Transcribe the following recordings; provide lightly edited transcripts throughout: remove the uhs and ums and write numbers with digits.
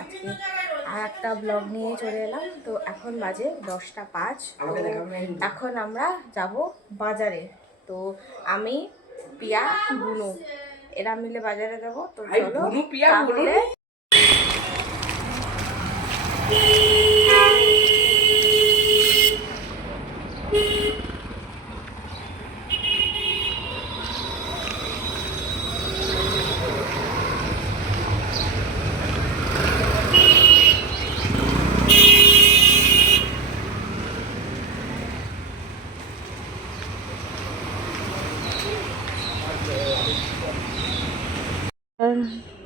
আজকে আর একটা ব্লগ নিয়ে চলে এলাম। তো এখন বাজে 10টা 5। এখন আমরা যাব বাজারে। তো আমি, পিয়া, বুনু এরা মিলে বাজারে যাব। তো চলো তাহলে।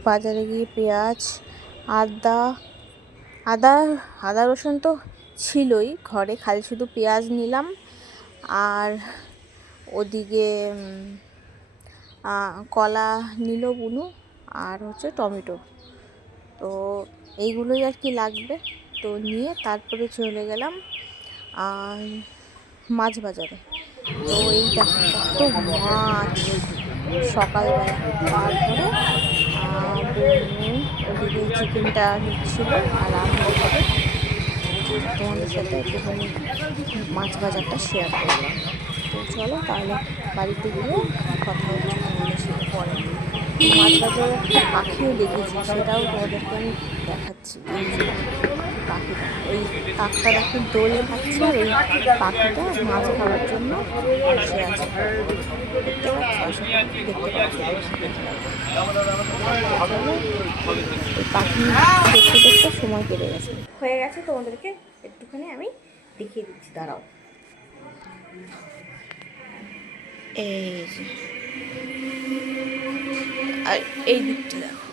বাজারে গিয়ে পেঁয়াজ, আদা আদা আদা রসুন তো ছিলই ঘরে, খালি শুধু পেঁয়াজ নিলাম। আর ওদিকে কলা নিল বুনু, আর হচ্ছে টমেটো। তো এইগুলোই আর কি লাগবে। তো নিয়ে তারপরে চলে গেলাম মাছ বাজারে। তো এই দেখো কত মাছ সকালবেলা। তারপরে বোন ওদিকে চিকেনটা নিচ্ছিল, আর আমি এখানে তোমাদের সাথে একটুখানি মাছ বাজারটা শেয়ার করলাম। তো চলো তাহলে বাড়িতে গিয়ে কথা হচ্ছে তোমাদের সাথে পরে। মাছ বাজারে একটা পাখিও দেখেছি, সেটাও তোমাদেরকে আমি দেখাচ্ছি। এই যে পাখিটা, ওই কাকটা দেখো দোল খাচ্ছে, আর ওই পাখিটা মাছ খাওয়ার জন্য বসে আছে। দেখতে পাচ্ছ? আশা করি দেখতে পাচ্ছ। ওই পাখি দেখতে দেখতে সময় কেটে গেছে, হয়ে গেছে। তোমাদেরকে একটুখানি আমি দেখিয়ে দিচ্ছি, দাঁড়াও। এই যে, আর এই দিকটা দেখো।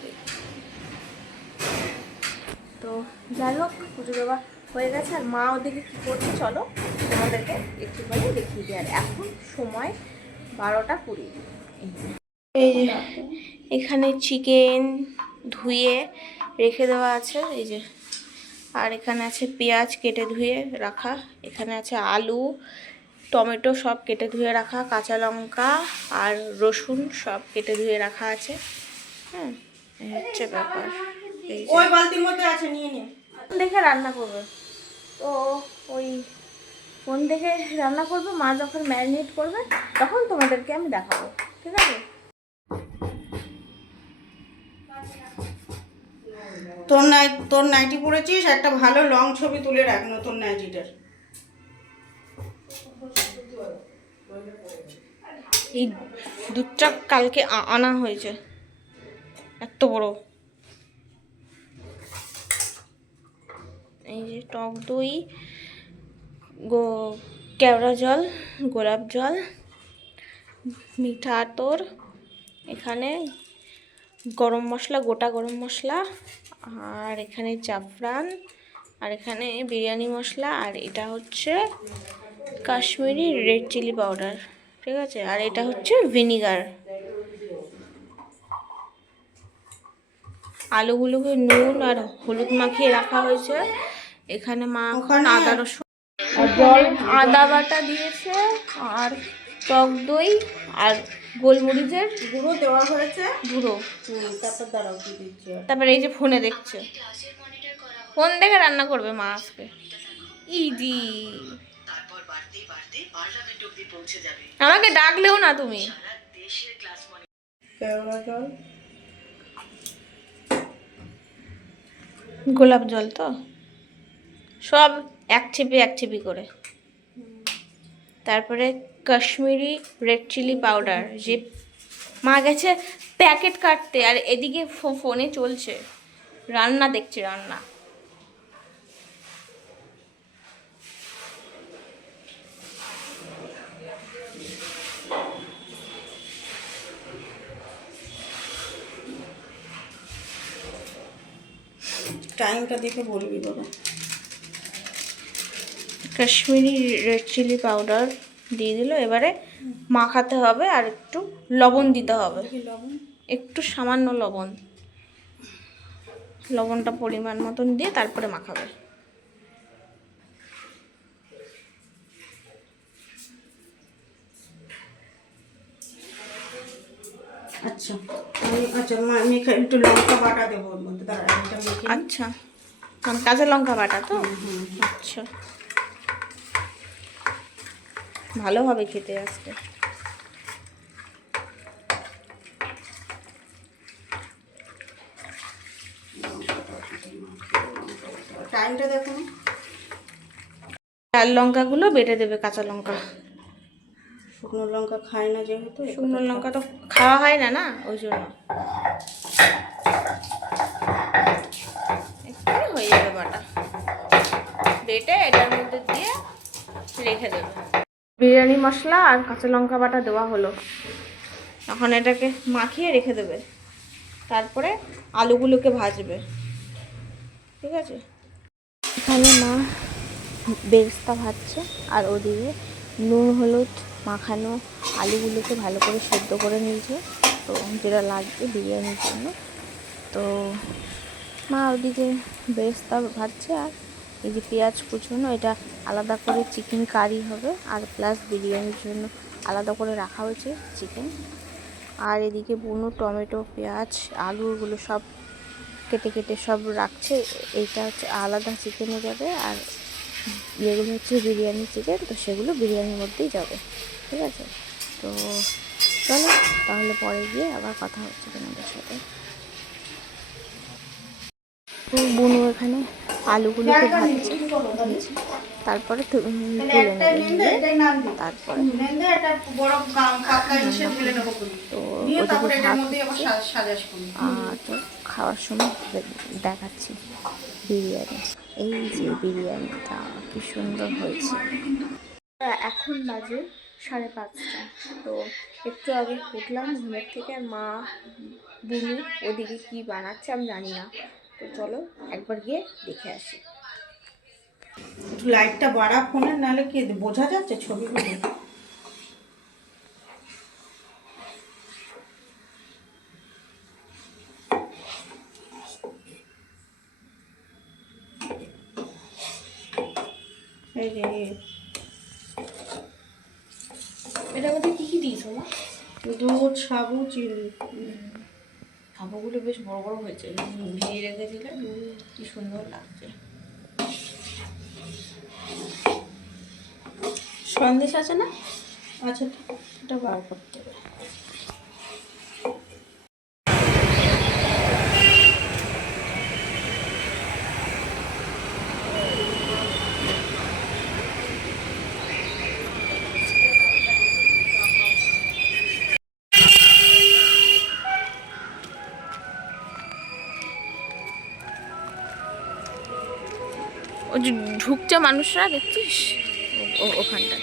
তো যাই হোক, পুজো দেওয়া হয়ে গেছে, আর মা ওদিকে কী করছে চলো তোমাদেরকে একটুখানি দেখিয়ে দিই। আর এখন সময় 12টা 20। এই যে এখানে চিকেন ধুয়ে রেখে দেওয়া আছে, এই যে। আর এখানে আছে পেঁয়াজ কেটে ধুয়ে রাখা, এখানে আছে আলু, টমেটো সব কেটে ধুয়ে রাখা, কাঁচা লঙ্কা আর রসুন সব কেটে ধুয়ে রাখা আছে। হ্যাঁ, এই হচ্ছে ব্যাপার। ওই বালতির মধ্যে আছে, নিয়ে নে। দেখে রান্না করবে, তো ওই ফোন দেখে রান্না করবে। মা যখন ম্যারিনেট করবে তখন তোমাদেরকে আমি দেখাবো, ঠিক আছে? তোর নাইটি পরেছিস, একটা ভালো লং ছবি তুলে রাখ নতুন নাইটিটার। এই দুধটা কালকে আনা হয়েছে, এত বড়। এই যে টক দই, কেওড়া জল, গোলাপ জল, মিঠা আতর, এখানে গরম মশলা, গোটা গরম মশলা, আর এখানে জাফরান, আর এখানে বিরিয়ানি মশলা, আর এটা হচ্ছে কাশ্মীরি রেড চিলি পাউডার, ঠিক আছে? আর এটা হচ্ছে ভিনিগার। আলুগুলোকে নুন আর হলুদ মাখিয়ে রাখা হয়েছে। এখানে মা এখন আদা রসুন আদা বাটা দিয়েছে, আর টক দই আর গোলমরিচের গুঁড়ো দেওয়া হয়েছে, গুঁড়ো। তারপর দাঁড়াও কি দিচ্ছে। তারপরে এই যে ফোনে দেখছে, ফোন দেখে রান্না করবে মা আজকে। ইদি আমাকে ডাকলেও না তুমি। গোলাপ জল তো সব এক ছিপি করে। তারপরে কাশ্মীরি রেড চিলি পাউডার, যে মা গেছে প্যাকেট কাটতে, আর এদিকে ফোনে চলছে রান্না, দেখছে রান্না। টাইমটা দেখে বলবি বাবা। কাশ্মীরি রেড চিলি পাউডার দিয়ে দিল, এবারে মাখাতে হবে, আর একটু লবণ দিতে হবে, একটু সামান্য লবণটা পরিমাণ মতন দিয়ে তারপরে মাখাবে। আচ্ছা, আচ্ছা, আমি একটু লঙ্কা বাটা দেবো ওর মধ্যে। দাঁড়া এটা মেখে নিই। আচ্ছা, মানে কাঁচা লঙ্কা বাটা তো? আচ্ছা, ভালো হবে খেতে আজকে। টাইমটা দেখো না। লাল লঙ্কাগুলো বেটে দেবে, কাঁচা লঙ্কা। শুকনো লঙ্কা খায় না যেহেতু, শুকনো লঙ্কা তো খাওয়া হয় না, না ওই জন্য। একটু হয়ে যাবে বাটা, বেটে এটার মধ্যে দিয়ে রেখে দেবে। বিরিয়ানি মশলা আর কাঁচা লঙ্কা বাটা দেওয়া হলো, এখন এটাকে মাখিয়ে রেখে দেবে, তারপরে আলুগুলোকে ভাজবে। ঠিক আছে, এখানে মা বেরেস্তা ভাজছে আর ওদিকে নুন হলুদ মাখানো আলুগুলোকে ভালো করে সেদ্ধ করে নিয়েছে, তো যেটা লাগবে বিরিয়ানির জন্য। তো মা ওদিকে বেরেস্তা ভাজছে, আর এই যে পেঁয়াজ কুচোনো, এটা আলাদা করে চিকেন কারি হবে, আর প্লাস বিরিয়ানির জন্য আলাদা করে রাখা হয়েছে চিকেন। আর এদিকে বুনো টমেটো পেঁয়াজ আলুগুলো সব কেটে কেটে সব রাখছে। এইটা হচ্ছে আলাদা চিকেনে যাবে, আর যেগুলো হচ্ছে বিরিয়ানি চিকেন, তো সেগুলো বিরিয়ানির মধ্যেই যাবে। ঠিক আছে, তো চলো তাহলে পরে গিয়ে আবার কথা হচ্ছে তোমাদের সাথে। তো বুনু এখানে আলুগুলোকে ভাজছে, তারপরে তুলে নেবে, তারপরে তো ওদিকে আর তো খাওয়ার সময় দেখাচ্ছি বিরিয়ানি। এই যে বিরিয়ানিটা কি সুন্দর হয়েছে। এখন বাজে 5:30, তো একটু আগে উঠলাম ঘুমের থেকে, আর মা বুনু ওদিকে কি বানাচ্ছে আমি জানি না, তো চলো একবার গিয়ে দেখে আসি। একটু লাইটটা বাড়া ফোনের, নাহলে কি বোঝা যাচ্ছে ছবিগুলো। এই যে এটার মধ্যে কী কী দিয়েছো মা? দুধ সাবু চিনি। সাবুগুলো বেশ বড় বড় হয়েছে, ভিজিয়ে রেখেছিলে, কি সুন্দর লাগছে। সন্দেশ আছে না? আচ্ছা, এটা বার করতে হবে। ওই যে ঢুকছে মানুষরা, দেখছিস ওখানটা।